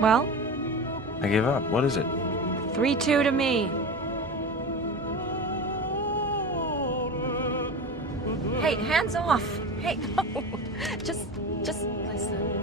Well, I give up. What is it? 3-2 to me. Hey, hands off. Hey, no. Just listen.